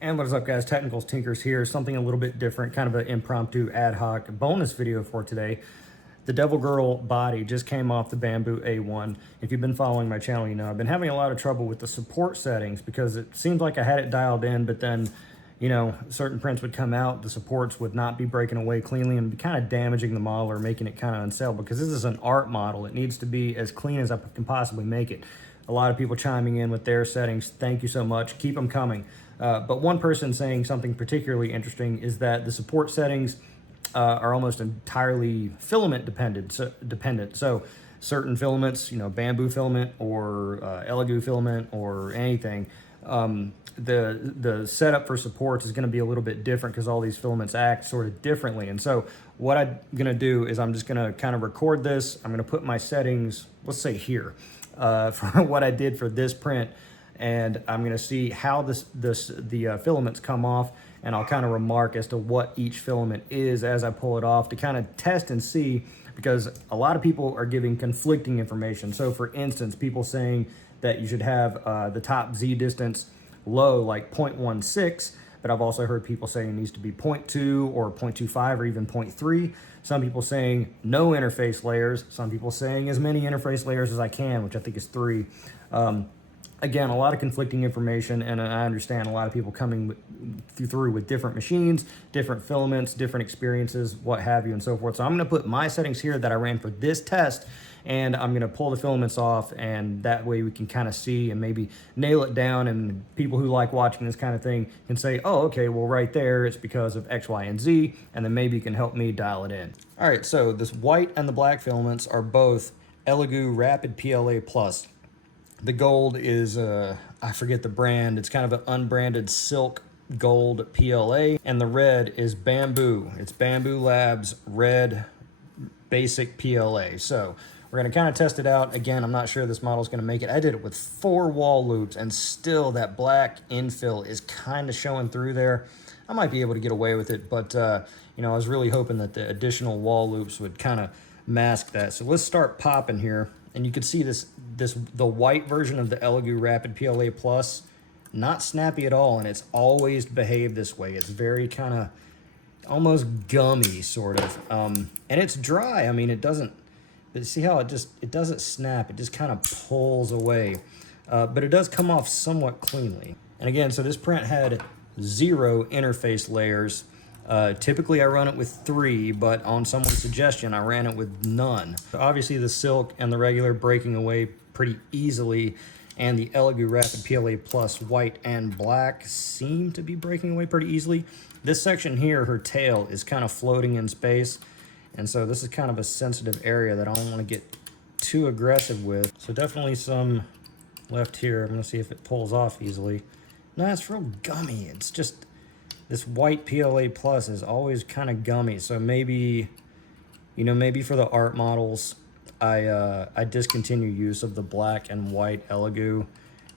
And what is up, guys? Technicals Tinkers here. Something a little bit different, kind of an impromptu ad hoc bonus video for today. The Devil Girl body just came off the Bamboo A1. If you've been following my channel, you know I've been having a lot of trouble with the support settings because it seems like I had it dialed in, but then, you know, certain prints would come out, the supports would not be breaking away cleanly and be kind of damaging the model or making it kind of unsellable. Because this is an art model, it needs to be as clean as I can possibly make it. A lot of people chiming in with their settings. Thank you so much. Keep them coming. But one person saying something particularly interesting is that the support settings are almost entirely filament dependent. So certain filaments, you know, bamboo filament or Elegoo filament or anything, the setup for supports is going to be a little bit different because all these filaments act sort of differently. And so what I'm going to do is I'm just going to kind of record this. I'm going to put my settings, let's say here, for what I did for this print, and I'm going to see how the filaments come off, and I'll kind of remark as to what each filament is as I pull it off to kind of test and see, because a lot of people are giving conflicting information. So for instance, people saying that you should have the top Z distance low, like 0.16, but I've also heard people saying it needs to be 0.2 or 0.25 or even 0.3. Some people saying no interface layers. Some people saying as many interface layers as I can, which I think is 3. Again, a lot of conflicting information, and I understand a lot of people coming through with different machines, different filaments, different experiences, what have you, and so forth. So I'm going to put my settings here that I ran for this test, and I'm going to pull the filaments off, and that way we can kind of see and maybe nail it down, and people who like watching this kind of thing can say, oh, okay, well, right there, it's because of X, Y, and Z, and then maybe you can help me dial it in. All right, so this white and the black filaments are both Elegoo Rapid PLA Plus. The gold is, I forget the brand, it's kind of an unbranded silk gold PLA, and the red is Bamboo. It's Bamboo Labs red basic PLA. So we're gonna kind of test it out. Again, I'm not sure this model's gonna make it. I did it with 4 wall loops, and still that black infill is kind of showing through there. I might be able to get away with it, but you know, I was really hoping that the additional wall loops would kind of mask that. So let's start popping here. And you can see the white version of the Elegoo Rapid PLA Plus, not snappy at all, and it's always behaved this way. It's very kind of almost gummy, sort of. And it's dry. I mean, it doesn't, but see how it doesn't snap. It just kind of pulls away. But it does come off somewhat cleanly. And again, so this print had 0 interface layers. Typically I run it with 3, but on someone's suggestion, I ran it with none. Obviously the silk and the regular breaking away pretty easily, and the Elegoo Rapid PLA Plus white and black seem to be breaking away pretty easily. This section here, her tail is kind of floating in space, and so this is kind of a sensitive area that I don't want to get too aggressive with. So definitely some left here. I'm gonna see if it pulls off easily. No, it's real gummy. It's just, this white PLA Plus is always kind of gummy, so maybe, you know, maybe for the art models, I discontinue use of the black and white Elegoo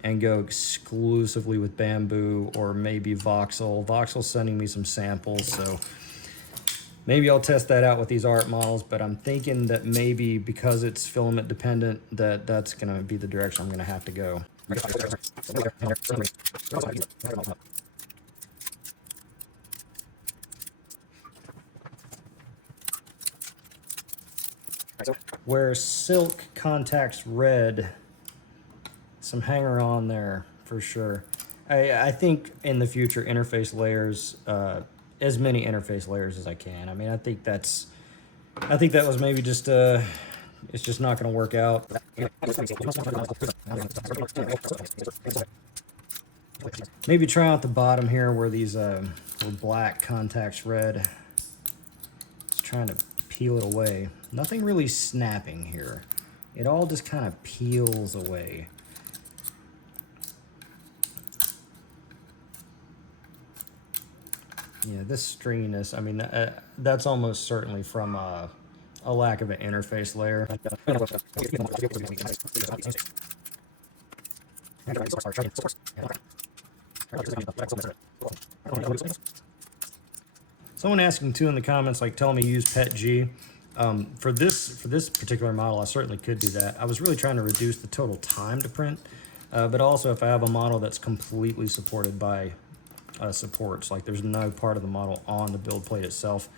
and go exclusively with Bamboo or maybe Voxel. Voxel's sending me some samples, so maybe I'll test that out with these art models, but I'm thinking that maybe because it's filament dependent, that's going to be the direction I'm going to have to go. Where silk contacts red, some hanger on there for sure. I think in the future interface layers, as many interface layers as I can. I mean, I think that was maybe just it's just not going to work out. Maybe try out the bottom here where these where black contacts red. Just trying to peel it away. Nothing really snapping here. It all just kind of peels away. Yeah, this stringiness, I mean, that's almost certainly from a lack of an interface layer. Someone asking too in the comments, like, tell me use PETG. For this particular model, I certainly could do that. I was really trying to reduce the total time to print, but also if I have a model that's completely supported by supports. Like there's no part of the model on the build plate itself.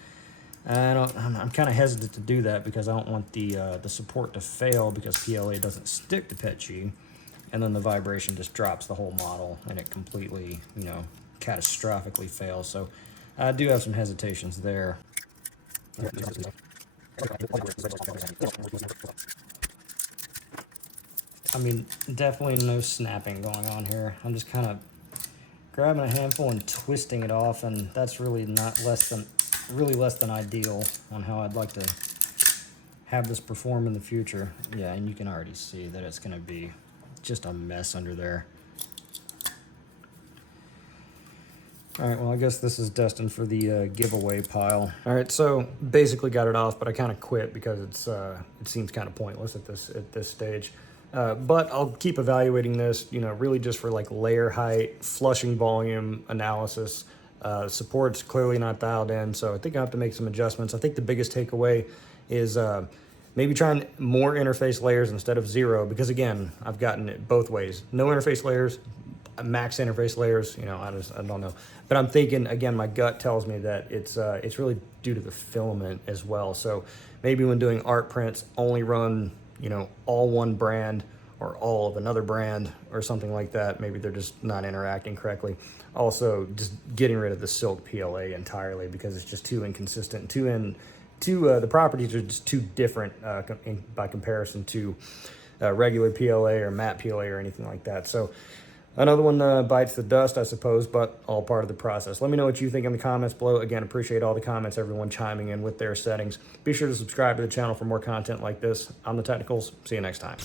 I'm kind of hesitant to do that because I don't want the support to fail because PLA doesn't stick to PETG, and then the vibration just drops the whole model and it completely, you know, catastrophically fails. So I do have some hesitations there. I mean, definitely no snapping going on here. I'm just kind of grabbing a handful and twisting it off, and that's really less than ideal on how I'd like to have this perform in the future. Yeah, and you can already see that it's going to be just a mess under there. All right, well, I guess this is destined for the giveaway pile. All right, so basically got it off, but I kind of quit because it seems kind of pointless at this stage. But I'll keep evaluating this, you know, really just for like layer height, flushing volume analysis. Support's clearly not dialed in, so I think I have to make some adjustments. I think the biggest takeaway is maybe trying more interface layers instead of 0, because again, I've gotten it both ways. No interface layers, max interface layers, you know, I don't know. But I'm thinking, again, my gut tells me that it's really due to the filament as well. So maybe when doing art prints, only run, you know, all one brand or all of another brand or something like that. Maybe they're just not interacting correctly. Also, just getting rid of the silk PLA entirely because it's just too inconsistent. The properties are just too different by comparison to regular PLA or matte PLA or anything like that. So another one bites the dust, I suppose, but all part of the process. Let me know what you think in the comments below. Again, appreciate all the comments, everyone chiming in with their settings. Be sure to subscribe to the channel for more content like this. I'm the Technicals. See you next time.